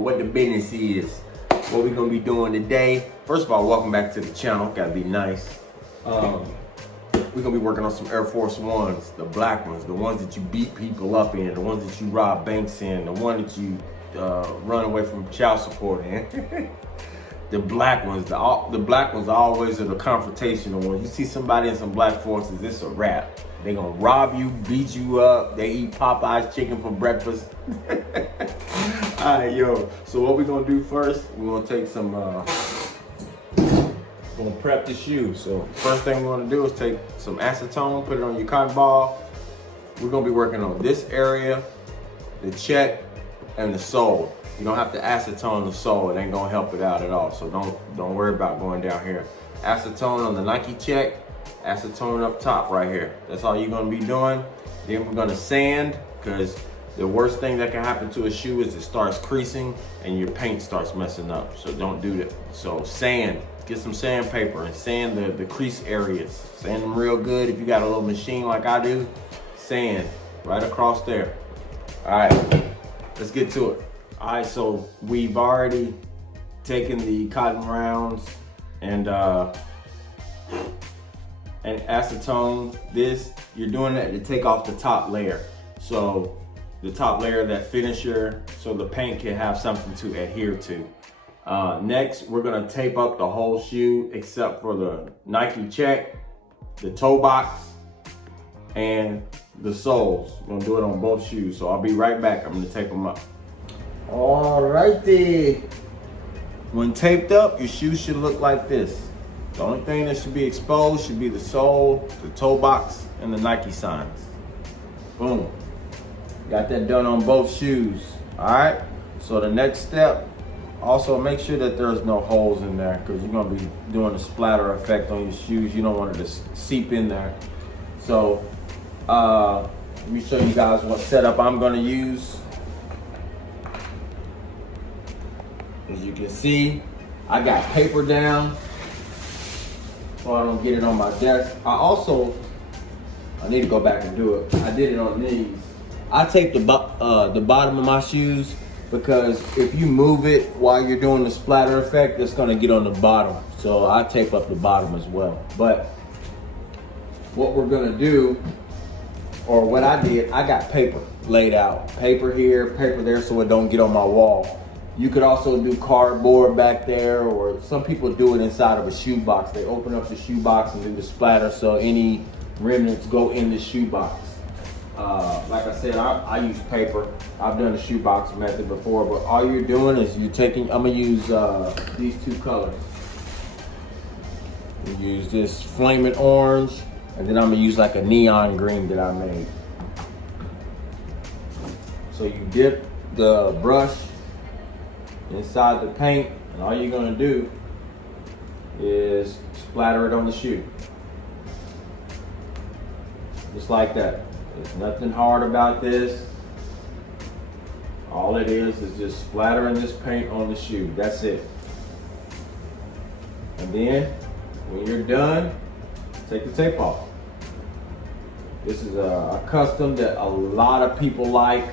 what the business is. What we're gonna be doing today. First of all, welcome back to the channel. Gotta be nice. We're gonna be working on some Air Force Ones, the black ones, the ones that you beat people up in, the ones that you rob banks in, the one that you run away from child support in. The black ones, the black ones always are the confrontational ones. You see somebody in some black forces, it's a wrap. They gonna rob you, beat you up. They eat Popeye's chicken for breakfast. All right, yo. So what we gonna do first? We're gonna take some. Gonna prep the shoe. So first thing we're gonna do is take some acetone, put it on your cotton ball. We're gonna be working on this area, the check, and the sole. You don't have to acetone the sole. It ain't gonna help it out at all. So don't worry about going down here. Acetone on the Nike check. Acetone up top right here. That's all you're gonna be doing. Then we're gonna sand, because the worst thing that can happen to a shoe is it starts creasing and your paint starts messing up. So don't do that. So sand, get some sandpaper and sand the crease areas. Sand them real good. If you got a little machine like I do, sand right across there. All right, let's get to it. All right, so we've already taken the cotton rounds and acetone this. You're doing that to take off the top layer. So the top layer, that finisher, so the paint can have something to adhere to. Next, we're gonna tape up the whole shoe except for the Nike check, the toe box, and the soles. We're gonna do it on both shoes. So I'll be right back. I'm gonna tape them up. All righty. When taped up, your shoe should look like this. The only thing that should be exposed should be the sole, the toe box, and the Nike signs. Boom. Got that done on both shoes. All right. So the next step, also make sure that there's no holes in there, because you're gonna be doing a splatter effect on your shoes. You don't want it to seep in there. So let me show you guys what setup I'm gonna use. As you can see, I got paper down so I don't get it on my desk. I need to go back and do it. I did it on these. I tape the bottom of my shoes, because if you move it while you're doing the splatter effect, it's gonna get on the bottom. So I tape up the bottom as well. But what we're gonna do, or what I did, I got paper laid out. Paper here, paper there, so it don't get on my wall. You could also do cardboard back there, or some people do it inside of a shoebox. They open up the shoebox and do the splatter, so any remnants go in the shoebox. Like I said, I use paper. I've done the shoebox method before, but all you're doing is you're taking, I'm gonna use these two colors. You use this flaming orange, and then I'm gonna use like a neon green that I made. So you dip the brush inside the paint, and all you're gonna do is splatter it on the shoe. Just like that. There's nothing hard about this. All it is just splattering this paint on the shoe. That's it. And then when you're done, take the tape off. This is a custom that a lot of people like,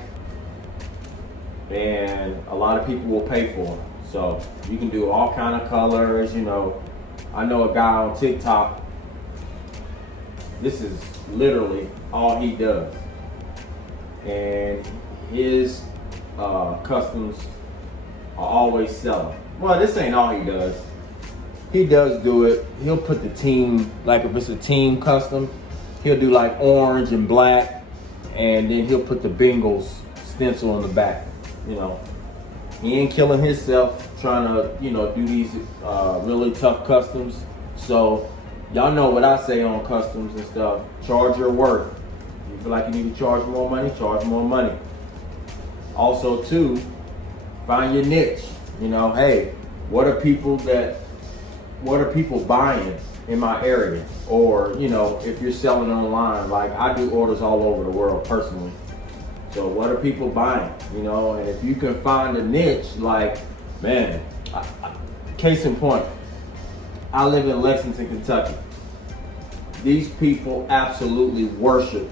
and a lot of people will pay for. So you can do all kind of colors. You know, I know a guy on TikTok, this is literally all he does, and his customs are always selling. Well, this ain't all he does. He does do it. He'll put the team, like if it's a team custom, he'll do like orange and black, and then he'll put the Bengals stencil on the back. You know, he ain't killing himself trying to, you know, do these really tough customs. So y'all know what I say on customs and stuff. Charge your worth. If you feel like you need to charge more money, charge more money. Also too, find your niche. You know, hey, what are people buying in my area? Or, you know, if you're selling online, like I do orders all over the world personally. So what are people buying, you know? And if you can find a niche, like, man, case in point, I live in Lexington, Kentucky. These people absolutely worship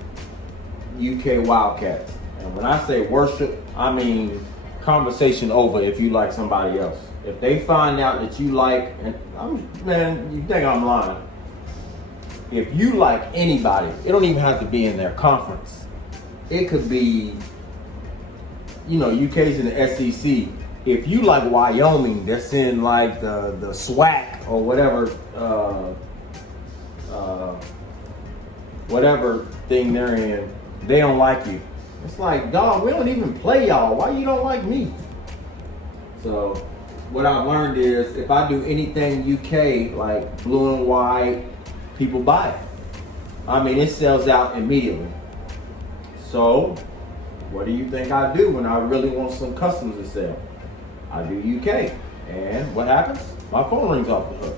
UK Wildcats. And when I say worship, I mean conversation over if you like somebody else. If they find out that you like, and man, you think I'm lying. If you like anybody, it don't even have to be in their conference. It could be, you know, UK's in the SEC. If you like Wyoming, that's in like the SWAC or whatever thing they're in, they don't like you. It's like, dog, we don't even play y'all. Why you don't like me? So what I've learned is if I do anything UK, like blue and white, people buy it. I mean, it sells out immediately. So what do you think I do when I really want some customers to sell? I do UK. And what happens? My phone rings off the hook.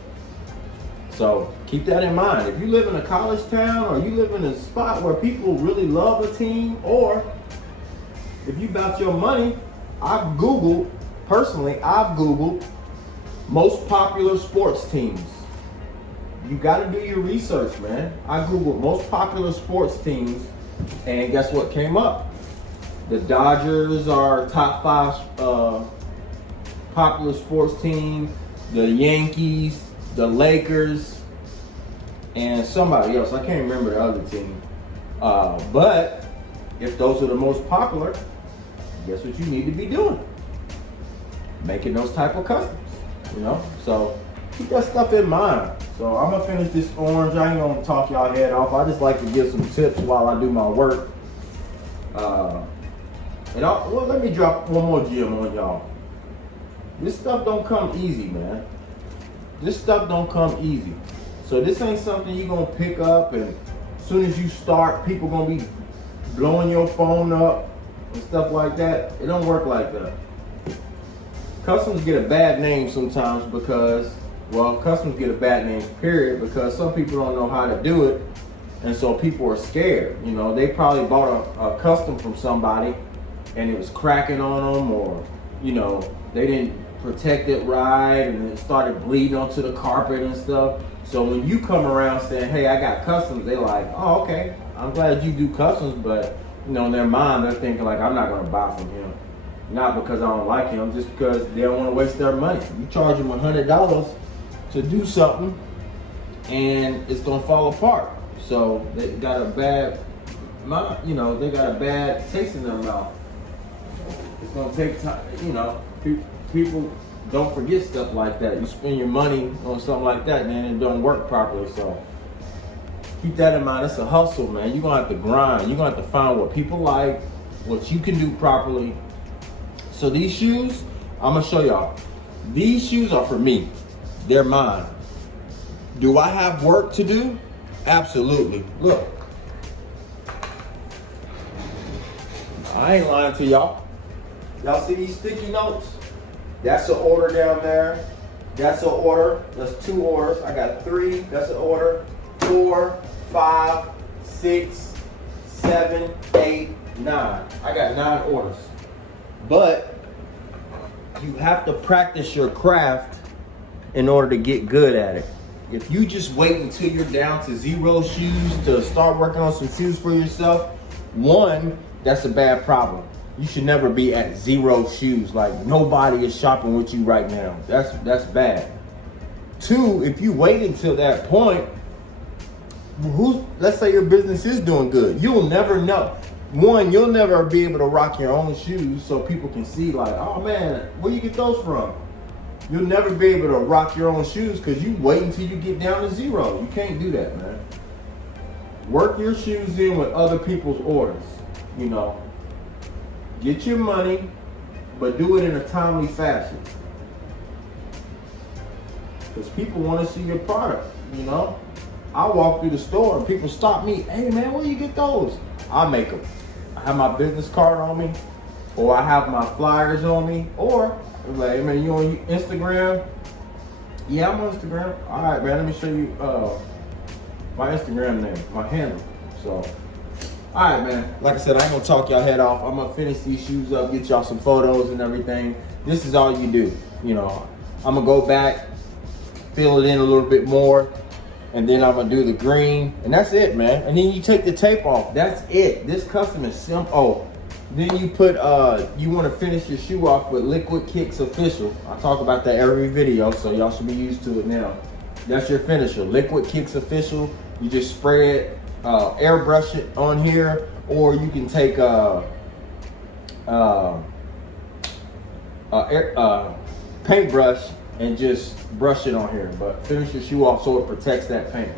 So keep that in mind. If you live in a college town or you live in a spot where people really love a team, or if you about your money, I've Googled most popular sports teams. You got to do your research, man. I Googled most popular sports teams, and guess what came up? The Dodgers are top 5 popular sports team. The Yankees, the Lakers, and somebody else. I can't remember the other team. But if those are the most popular, guess what you need to be doing? Making those type of customs, you know? So keep that stuff in mind. So I'm gonna finish this orange. I ain't gonna talk y'all head off. I just like to give some tips while I do my work. Let me drop one more gem on y'all. This stuff don't come easy, man. This stuff don't come easy. So this ain't something you're gonna pick up and as soon as you start, people gonna be blowing your phone up and stuff like that. It don't work like that. Customs get a bad name sometimes because, well, customs get a bad name, period, because some people don't know how to do it, and so people are scared. You know, they probably bought a custom from somebody and it was cracking on them, or, you know, they didn't protect it right and it started bleeding onto the carpet and stuff. So when you come around saying, hey, I got customs, they're like, oh, okay, I'm glad you do customs, but, you know, in their mind, they're thinking like, I'm not gonna buy from him. Not because I don't like him, just because they don't want to waste their money. You charge them $100 to do something, and it's gonna fall apart. So they got a bad, you know, they got a bad taste in their mouth. It's gonna take time, you know. People don't forget stuff like that. You spend your money on something like that, man, it don't work properly. So keep that in mind. It's a hustle, man. You're gonna have to grind. You're gonna have to find what people like, what you can do properly. So these shoes, I'm gonna show y'all. These shoes are for me. They're mine. Do I have work to do? Absolutely. Look. I ain't lying to y'all. Y'all see these sticky notes? That's an order down there. That's an order. That's 2 orders. I got 3. That's an order. 4, 5, 6, 7, 8, 9. I got 9 orders. But you have to practice your craft in order to get good at it. If you just wait until you're down to 0 shoes to start working on some shoes for yourself, 1, that's a bad problem. You should never be at 0 shoes. Like, nobody is shopping with you right now. That's bad. 2, if you wait until that point, let's say your business is doing good, you'll never know. 1, you'll never be able to rock your own shoes so people can see like, oh man, where you get those from? You'll never be able to rock your own shoes because you wait until you get down to 0. You can't do that, man. Work your shoes in with other people's orders, you know. Get your money, but do it in a timely fashion. Because people want to see your product, you know. I walk through the store and people stop me, hey man, where you get those? I make them. I have my business card on me, or I have my flyers on me, or like, hey man, you on Instagram? Yeah, I'm on Instagram. All right, man, let me show you my Instagram name, my handle. So, all right, man. Like I said, I ain't gonna talk y'all head off. I'm gonna finish these shoes up, get y'all some photos and everything. This is all you do, you know. I'm gonna go back, fill it in a little bit more, and then I'm gonna do the green, and that's it, man. And then you take the tape off. That's it. This custom is simple. Oh, Then you put, you want to finish your shoe off with Liquid Kicks Official. I talk about that every video, so y'all should be used to it now. That's your finisher, Liquid Kicks Official. You just spray it, airbrush it on here, or you can take paintbrush and just brush it on here. But finish your shoe off so it protects that paint.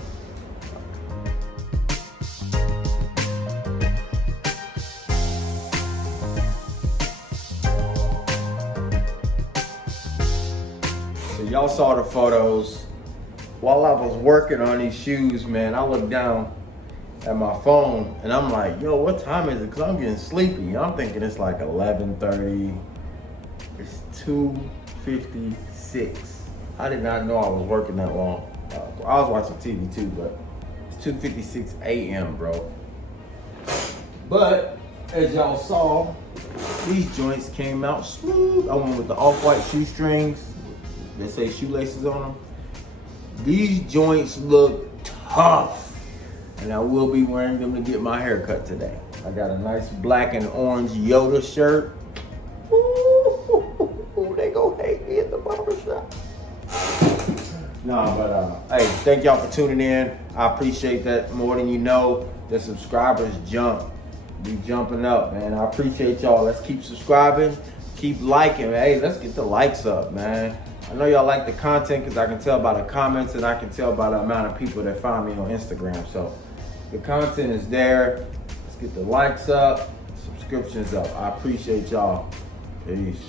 Y'all saw the photos. While I was working on these shoes, man, I looked down at my phone and I'm like, yo, what time is it? Cause I'm getting sleepy. I'm thinking it's like 11:30. It's 2:56. I did not know I was working that long. I was watching TV too, but it's 2:56 a.m., bro. But as y'all saw, these joints came out smooth. I went with the off-white shoestrings. They say shoelaces on them. These joints look tough, and I will be wearing them to get my hair cut today. I got a nice black and orange Yoda shirt. Ooh, they go hate me at the barbershop. Nah, but hey, thank y'all for tuning in. I appreciate that more than you know. The subscribers be jumping up, man. I appreciate y'all. Let's keep subscribing, keep liking. Hey, let's get the likes up, man. I know y'all like the content because I can tell by the comments and I can tell by the amount of people that find me on Instagram. So the content is there. Let's get the likes up, subscriptions up. I appreciate y'all. Peace.